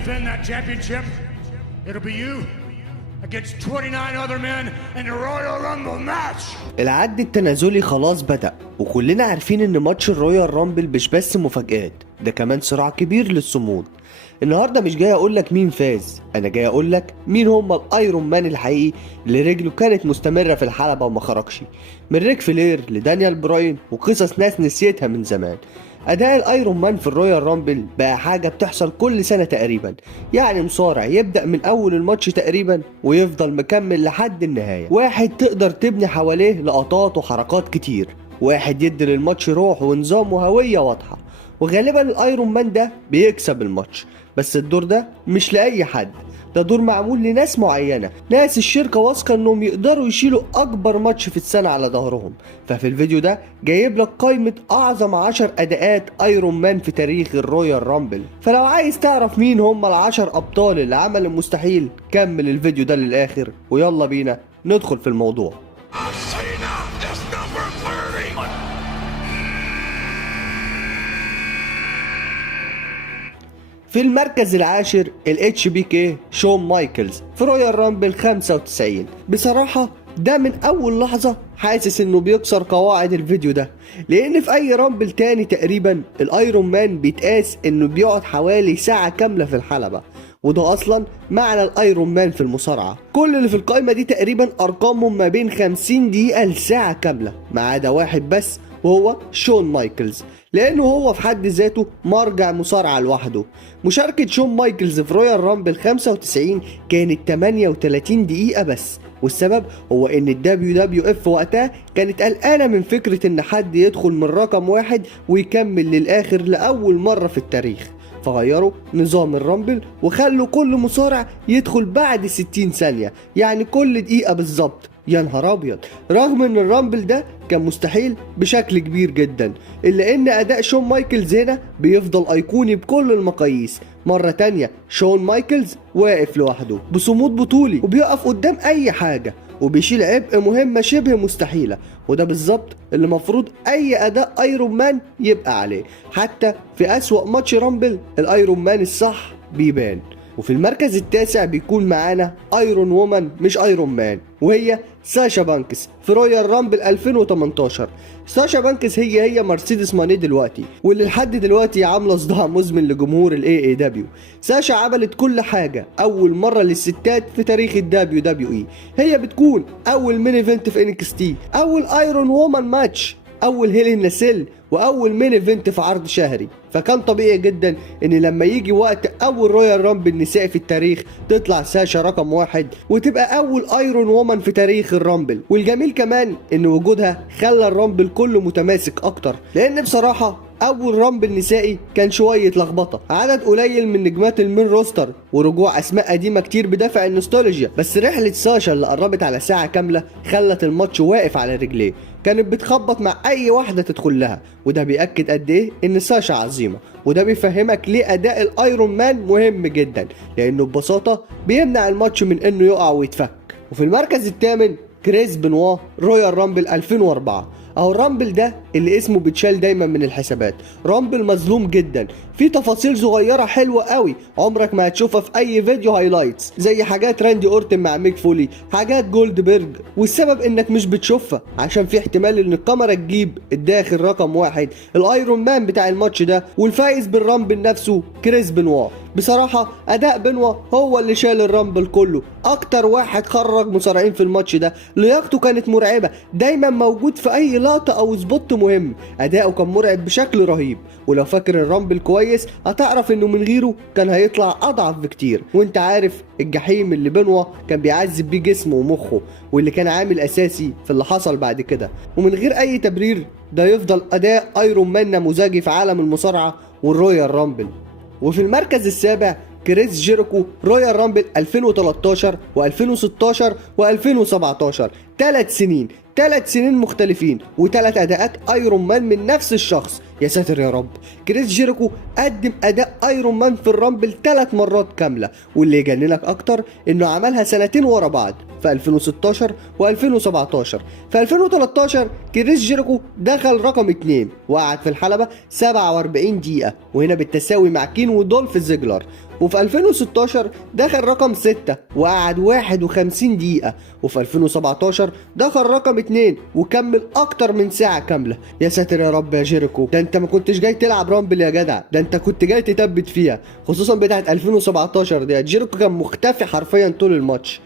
defend that championship, it'll be you against 29 other men in the Royal Rumble match. العد التنازلي خلاص بدأ، وكلنا عارفين ان ماتش الرويال رامبل مش بس مفاجآت، ده كمان صراع كبير للصمود. النهارده مش جاي اقولك مين فاز، انا جاي اقولك مين هما الايرون مان الحقيقي اللي رجله كانت مستمرة في الحلبة وما خرجش. من ريك فلير لدانيال براين وقصص ناس نسيتها من زمان. اداء الايرون مان في الرويال رامبل بقى حاجة بتحصل كل سنة تقريبا، يعني مصارع يبدأ من اول الماتش تقريبا ويفضل مكمل لحد النهاية. واحد تقدر تبني حواليه لقطات وحركات كتير، واحد يدي للماتش روح ونظام وهوية واضحة، وغالبا الايرون مان ده بيكسب الماتش. بس الدور ده مش لأي حد، ده دور معمول لناس معينة، ناس الشركة واثقة انهم يقدروا يشيلوا اكبر ماتش في السنة على ظهرهم. ففي الفيديو ده جايب لك قائمة اعظم 10 اداءات ايرون مان في تاريخ الرويال رامبل. فلو عايز تعرف مين هم ال10 ابطال اللي عمل المستحيل، كمل الفيديو ده للاخر ويلا بينا ندخل في الموضوع. في المركز العاشر ال HBK شون مايكلز في رويال رامبل 95. بصراحة ده من أول لحظة حاسس إنه بيكسر قواعد الفيديو ده، لأن في أي رامبل تاني تقريبا الأيرون مان بيتقاس إنه بيقعد حوالي ساعة كاملة في الحلبة، وده أصلا معنى الأيرون مان في المصارعة. كل اللي في القائمة دي تقريبا أرقامهم ما بين 50 دقيقة لساعة كاملة، ما عدا واحد بس وهو شون مايكلز، لأنه هو في حد ذاته مرجع مصارعة لوحده. مشاركة شون مايكلز في رويال رامبل 95 كانت 38 دقيقة بس، والسبب هو ان WWF وقتها كانت قلقانة من فكرة ان حد يدخل من رقم واحد ويكمل للآخر لأول مرة في التاريخ، فغيروا نظام الرامبل وخلوا كل مصارع يدخل بعد 60 ثانية، يعني كل دقيقة بالظبط. يا نهار ابيض، رغم ان الرامبل ده كان مستحيل بشكل كبير جدا، الا ان اداء شون مايكلز هنا بيفضل ايقوني بكل المقاييس. مرة تانية شون مايكلز واقف لوحده بصمود بطولي، وبيقف قدام اي حاجة، وبيشيل عبء مهمة شبه مستحيلة، وده بالظبط اللي مفروض اي اداء ايرون مان يبقى عليه. حتى في اسوأ ماتش رامبل الايرون مان الصح بيبان. وفي المركز التاسع بيكون معانا ايرون وومن مش ايرون مان، وهي ساشا بانكس في رويال رامبل 2018. ساشا بانكس هي مرسيدس ماني دلوقتي، واللي لحد دلوقتي عامله صداع مزمن لجمهور الاي دبليو. ساشا عملت كل حاجه اول مره للستات في تاريخ WWE. هي بتكون اول مين ايفنت في NXT، اول ايرون وومن ماتش، اول هيلين ناسيل، واول مين ايفنت في عرض شهري. فكان طبيعي جدا ان لما يجي وقت اول رويال رامبل نسائي في التاريخ تطلع ساشا رقم واحد، وتبقى اول ايرون وومن في تاريخ الرامبل. والجميل كمان ان وجودها خلى الرامبل كله متماسك اكتر، لان بصراحة اول رامبل نسائي كان شوية لخبطة، عدد قليل من نجمات المين روستر، ورجوع اسماء قديمة كتير بدافع النوستالجيا. بس رحلة ساشا اللي قربت على ساعة كاملة خلت الماتش واقف على رجليه، كانت بتخبط مع اي واحدة تدخل لها، وده بيأكد قد ايه ان ساشا عظيمة. وده بيفهمك ليه اداء الايرون مان مهم جدا، لانه ببساطة بيمنع الماتش من انه يقع ويتفك. وفي المركز الثامن كريس بنوا رويال رامبل 2004. اهو الرامبل ده اللي اسمه بيتشال دايما من الحسابات، رامبل مظلوم جدا، في تفاصيل صغيره حلوه قوي عمرك ما هتشوفها في اي فيديو هايلايتس، زي حاجات راندي اورتن مع ميك فولي، حاجات جولدبرج. والسبب انك مش بتشوفها عشان في احتمال ان الكاميرا تجيب الداخل رقم واحد الايرون مان بتاع الماتش ده، والفايز بالرامبل نفسه كريس بنوا. بصراحة أداء بنوا هو اللي شال الرامبل كله، أكتر واحد خرج مصارعين في الماتش ده، لياقته كانت مرعبة، دايما موجود في أي لقطة أو سبوت مهم، أداؤه كان مرعب بشكل رهيب. ولو فاكر الرامبل كويس هتعرف إنه من غيره كان هيطلع أضعف بكتير. وأنت عارف الجحيم اللي بنوا كان بيعذب بيه جسمه ومخه، واللي كان عامل أساسي في اللي حصل بعد كده. ومن غير أي تبرير ده يفضل أداء ايرون مان نموذجي في عالم المصارعة والرويال رامبل. وفي المركز السابع كريس جيريكو رويال رامبل 2013 و2016 و2017. 3 سنين مختلفين وثلاث اداءات ايرون مان من نفس الشخص. يا ساتر يا رب، كريس جيريكو قدم اداء ايرون مان في الرامبل 3 مرات كامله، واللي يجننك اكتر انه عملها سنتين ورا بعض، في 2016 و2017. في 2013 كريس جيريكو دخل رقم 2 وقعد في الحلبة 47 دقيقة، وهنا بالتساوي مع كين ودولف زيجلر. وفي 2016 دخل رقم 6 وقعد 51 دقيقة، وفي 2017 دخل رقم 2 وكمل أكتر من ساعة كاملة. يا ساتر يا رب يا جيريكو، ده أنت ما كنتش جاي تلعب رامبل يا جدع، ده أنت كنت جاي تثبت فيها، خصوصا بتاعة 2017 دي. جيريكو كان مختفي حرفيا طول الماتش.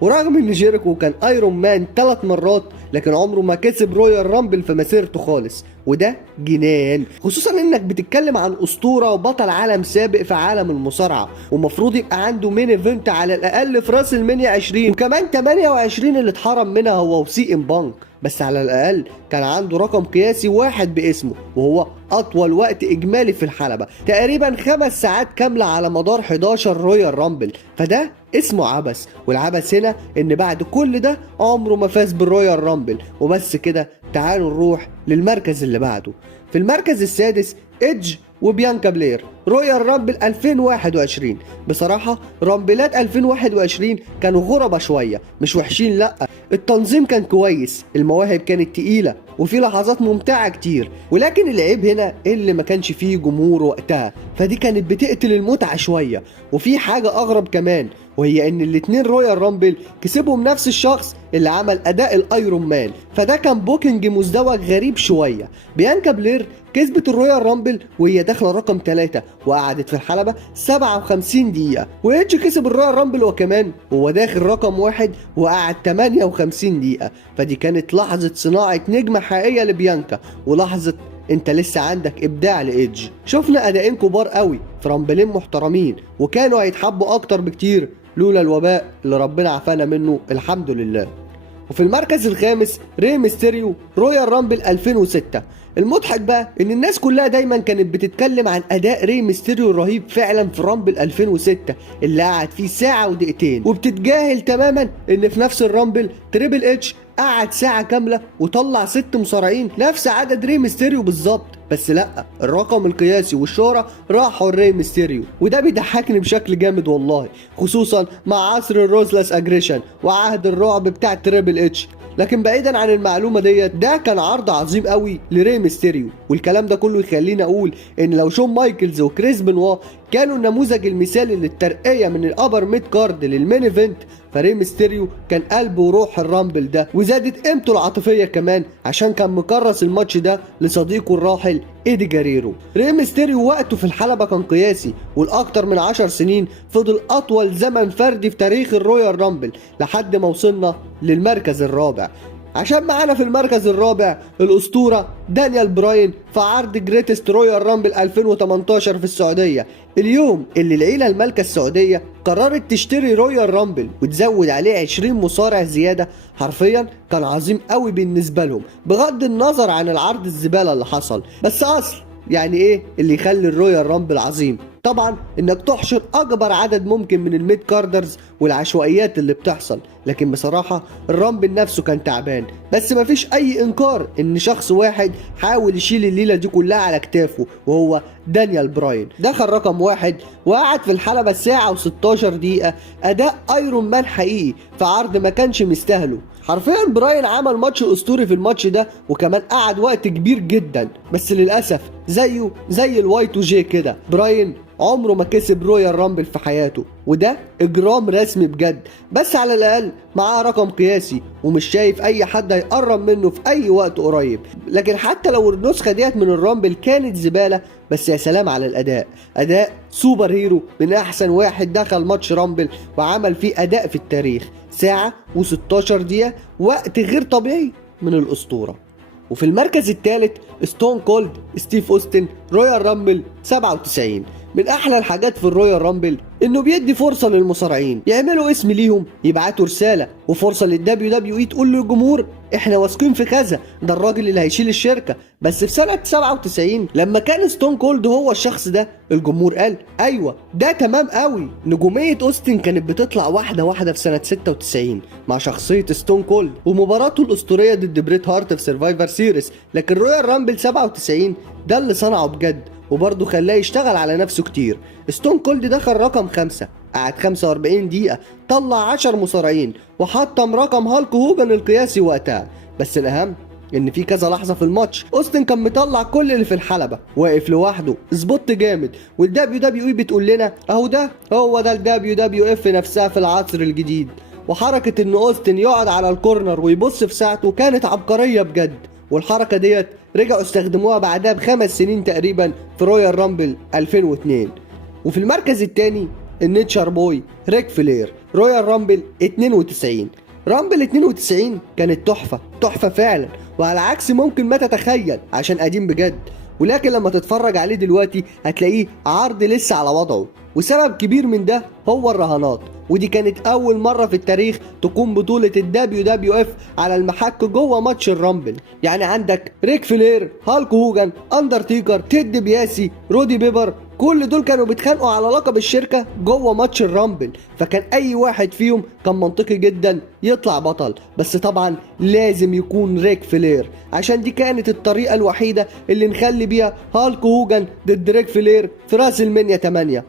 ورغم ان جيريكو كان ايرون مان 3 مرات، لكن عمره ما كسب رويال رامبل في مسيرته خالص، وده جنان، خصوصا انك بتتكلم عن اسطوره وبطل عالم سابق في عالم المصارعه، ومفروض يبقى عنده مين ايفنت على الاقل في راس المنيا 20، وكمان 28 اللي اتحرم منها هو وسي ام بانك. بس على الاقل كان عنده رقم قياسي واحد باسمه، وهو اطول وقت اجمالي في الحلبة، تقريبا 5 ساعات كاملة على مدار 11 رويال رامبل. فده اسمه عبث، والعبث هنا ان بعد كل ده عمره ما فاز بالرويال رامبل. وبس كده، تعالوا نروح للمركز اللي بعده. في المركز السادس ايدج وبيانكا بلير، رويال رامبل 2021. بصراحة رامبلات 2021 كانوا غربة شوية، مش وحشين لأ، التنظيم كان كويس، المواهب كانت تقيلة، وفي لحظات ممتعة كتير، ولكن العيب هنا اللي ما كانش فيه جمهور وقتها، فدي كانت بتقتل المتعة شوية. وفي حاجة أغرب كمان، وهي ان الاتنين رويال رامبل كسبهم نفس الشخص اللي عمل اداء الايرون مان، فده كان بوكينج مزدوج غريب شويه. بيانكا بلير كسبت الرويال رامبل وهي داخله رقم 3 وقعدت في الحلبة 57 دقيقة، وايدج كسب الرويال رامبل وكمان هو داخل رقم 1 وقعد 58 دقيقة، فدي كانت لحظة صناعة نجمة حقيقية لبيانكا، ولحظة انت لسه عندك ابداع لايدج. شفنا ادائين كبار قوي في رامبلين محترمين، وكانوا هيتحبوا اكتر بكتير لولا الوباء اللي ربنا عافانا منه الحمد لله. وفي المركز الخامس ري ميستيريو، رويال رامبل 2006. المضحك بقى ان الناس كلها دايما كانت بتتكلم عن اداء ري ميستيريو الرهيب فعلا في رامبل 2006 اللي قعد فيه ساعة ودقيقتين، وبتتجاهل تماما ان في نفس الرامبل تريبل اتش قعد ساعة كاملة وطلع 6 مصارعين نفس عدد ري ميستيريو بالظبط. بس لا، الرقم القياسي والشهرة راحوا لري ميستيريو، وده بيضحكني بشكل جامد والله، خصوصا مع عصر الروزلس اجريشن وعهد الرعب بتاع تريبل اتش. لكن بعيدا عن المعلومه ديت، ده كان عرض عظيم قوي لري ميستيريو، والكلام ده كله يخليني اقول ان لو شون مايكلز وكريس بنوا كانوا النموذج المثالي للترقيه من الابر ميد كارد للمين ايفنت، فري ميستيريو كان قلب وروح الرامبل ده، وزادت قيمته العاطفيه كمان عشان كان مكرس الماتش ده لصديقه الراحل ايدي جاريرو. ري ميستيريو وقته في الحلبة كان قياسي، والاكتر من 10 سنين فضل اطول زمن فردي في تاريخ الرويال رامبل لحد ما وصلنا للمركز الرابع. عشان معانا في المركز الرابع الاسطورة دانيال براين في عرض جريتست رويال رامبل 2018 في السعودية، اليوم اللي العيلة المالكة السعودية قررت تشتري رويال رامبل وتزود عليه 20 مصارع زيادة. حرفيا كان عظيم قوي بالنسبة لهم بغض النظر عن العرض الزبالة اللي حصل. بس اصل يعني ايه اللي يخلي الرويال رامبل عظيم؟ طبعا انك تحشر اكبر عدد ممكن من الميد كاردرز والعشوائيات اللي بتحصل. لكن بصراحة الرامبل نفسه كان تعبان، بس مفيش اي انكار ان شخص واحد حاول يشيل الليلة دي كلها على كتافه، وهو دانيال براين. دخل رقم 1 وقعد في الحلبة ساعة و16 دقيقة، اداء ايرون مان حقيقي في عرض ما كانش مستاهله. حرفيا براين عمل ماتش اسطوري في الماتش ده، وكمان قعد وقت كبير جدا، بس للاسف زيه زي الواي تو جي كده، براين عمره ما كسب رويال رامبل في حياته، وده اجرام رسمي بجد. بس على الاقل معاه رقم قياسي، ومش شايف اي حد هيقرب منه في اي وقت قريب. لكن حتى لو النسخه ديت من الرامبل كانت زباله، بس يا سلام على الاداء، اداء سوبر هيرو من احسن واحد دخل ماتش رامبل وعمل فيه اداء في التاريخ، ساعه و16 دقيقه، وقت غير طبيعي من الاسطوره. وفي المركز الثالث ستون كولد ستيف اوستن، رويال رامبل 97. من احلى الحاجات في الرويال رامبل انه بيدي فرصه للمصارعين يعملوا اسم ليهم، يبعتوا رساله وفرصه للدبليو دبليو اي تقول للجمهور احنا واثقين في كذا، ده الراجل اللي هيشيل الشركه. بس في سنه 97 لما كان ستون كولد هو الشخص ده، الجمهور قال ايوه ده تمام قوي. نجوميه اوستن كانت بتطلع واحده واحده في سنه 96 مع شخصيه ستون كولد ومباراته الاسطوريه ضد بريت هارت في سرفايفر سيريس. لكن رويال رامبل 97 ده اللي صنعه بجد، وبرضه خلاه يشتغل على نفسه كتير. ستون كولد دخل رقم 5، قعد 45 دقيقة، طلع 10 مصارعين، وحطم رقم هالك هوجن القياسي وقتها. بس الأهم ان في كذا لحظه في الماتش اوستن كان مطلع كل اللي في الحلبه، واقف لوحده سبوت جامد، والدبليو دبليو اي بتقول لنا اهو ده هو ده الدبليو دبليو اف نفسها في العصر الجديد. وحركه ان اوستن يقعد على الكورنر ويبص في ساعته كانت عبقريه بجد، والحركه ديت رجعوا استخدموها بعدها ب5 سنين تقريبا في رويال رامبل 2002. وفي المركز الثاني النيتشر بوي ريك فلير، رويال رامبل 92. رامبل 92 كانت تحفة فعلا، وعلى عكس ممكن ما تتخيل عشان قديم بجد، ولكن لما تتفرج عليه دلوقتي هتلاقيه عرض لسه على وضعه. وسبب كبير من ده هو الرهانات، ودي كانت أول مرة في التاريخ تكون بطولة الدبليو دبليو اف على المحك جوه ماتش الرامبل. يعني عندك ريك فلير، هالك هوجان، اندرتيكر، تيد بياسي، رودي بيبر، كل دول كانوا بيتخانقوا على لقب الشركة جوه ماتش الرامبل، فكان أي واحد فيهم كان منطقي جدا يطلع بطل، بس طبعا لازم يكون ريك فلير، عشان دي كانت الطريقة الوحيدة اللي نخلي بيها هالك هوجان ضد ريك فلير في راس المنيا 8.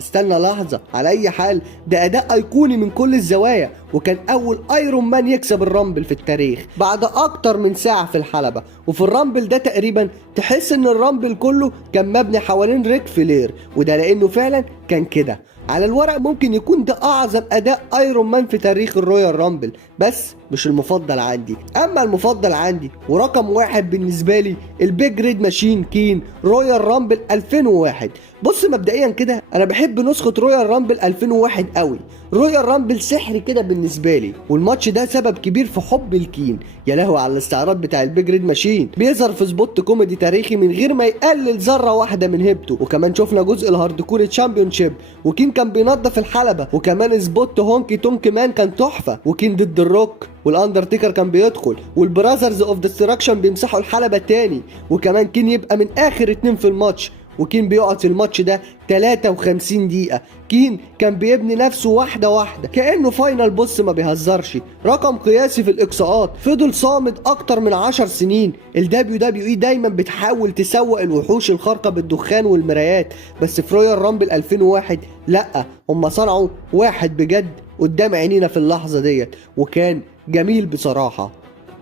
استنى لحظة، على أي حال ده أداء أيقوني من كل الزوايا، وكان أول ايرون مان يكسب الرامبل في التاريخ بعد أكتر من ساعة في الحلبة. وفي الرامبل ده تقريبا تحس إن الرامبل كله كان مبني حوالين ريك فلير، وده لأنه فعلا كان كده. على الورق ممكن يكون ده أعظم أداء ايرون مان في تاريخ الرويال رامبل، بس مش المفضل عندي. أما المفضل عندي ورقم واحد بالنسبة لي البيج ريد ماشين كين رويال رامبل 2001. بص مبدئيا كده انا بحب نسخة رويال رامبل 2001 قوي، رويال رامبل سحري كده بالنسبة لي، والماتش ده سبب كبير في حب الكين. يا لهوي على الاستعراض بتاع البيج ريد ماشين، بيظهر في سبوت كوميدي تاريخي من غير ما يقلل ذرة واحدة من هيبته. وكمان شفنا جزء الهاردكور تشامبيونشيب، وكين كان بينظف الحلبة، وكمان سبوت هونكي تونك مان كان تحفة، وكين ضد الروك، والاندرتيكر كان بيدخل، والبراذرز اوف ديستراكشن بيمسحوا الحلبة تاني، وكمان كين يبقى من اخر 2 في الماتش، وكين بيقعد في الماتش ده 53 دقيقة. كين كان بيبني نفسه واحدة واحدة كأنه فاينل بوس ما بيهزرش، رقم قياسي في الإقصاءات، فضل صامد أكتر من 10 سنين. الدبليو دبليو اي دايما بتحاول تسوق الوحوش الخارقة بالدخان والمرايات، بس في رويال رامبل 2001 لأ، هم صنعوا واحد بجد قدام عينينا في اللحظة ديت، وكان جميل بصراحة.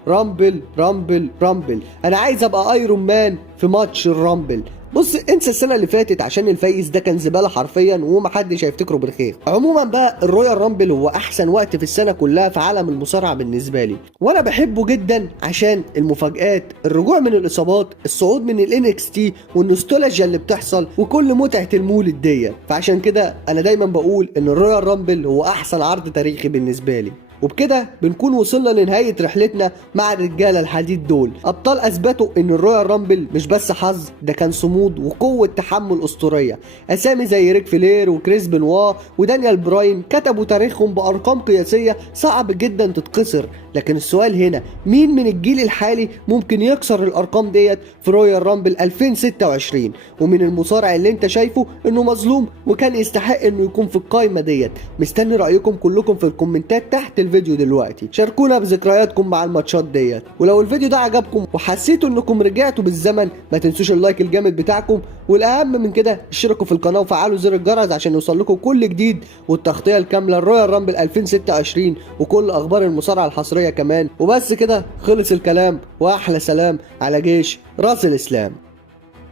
رامبل رامبل رامبل، أنا عايز أبقى ايرون مان في ماتش الرامبل. بص انسى السنه اللي فاتت عشان الفايز ده كان زباله حرفيا ومحدش هيفتكره بالخير. عموما بقى الرويال رامبل هو احسن وقت في السنه كلها في عالم المصارعه بالنسبه لي، وانا بحبه جدا عشان المفاجآت، الرجوع من الاصابات، الصعود من الNXT، والنوستالجيا اللي بتحصل، وكل متعه المولد ديت. فعشان كده انا دايما بقول ان الرويال رامبل هو احسن عرض تاريخي بالنسبه لي. وبكده بنكون وصلنا لنهاية رحلتنا مع الرجالة الحديد دول، أبطال أثبتوا إن الرويال رامبل مش بس حظ، ده كان صمود وقوة تحمل أسطورية. أسامي زي ريك فلير وكريس بنوا ودانيال براين كتبوا تاريخهم بأرقام قياسية صعب جدا تتكسر، لكن السؤال هنا مين من الجيل الحالي ممكن يكسر الأرقام ديت في رويال رامبل 2026؟ ومن المصارع اللي انت شايفه إنه مظلوم وكان يستحق إنه يكون في القايمة ديت؟ مستني رأيكم كلكم في الكومنتات تحت الفيديو دلوقتي، شاركونا بذكرياتكم مع الماتشات ديت. ولو الفيديو ده عجبكم وحسيتوا انكم رجعتوا بالزمن ما تنسوش اللايك الجامد بتاعكم، والاهم من كده اشتركوا في القناه وفعلوا زر الجرس عشان يوصل لكم كل جديد والتغطيه الكامله الرويال رامبل 2026 وكل اخبار المصارعه الحصريه كمان. وبس كده خلص الكلام، واحلى سلام على جيش راس الاسلام.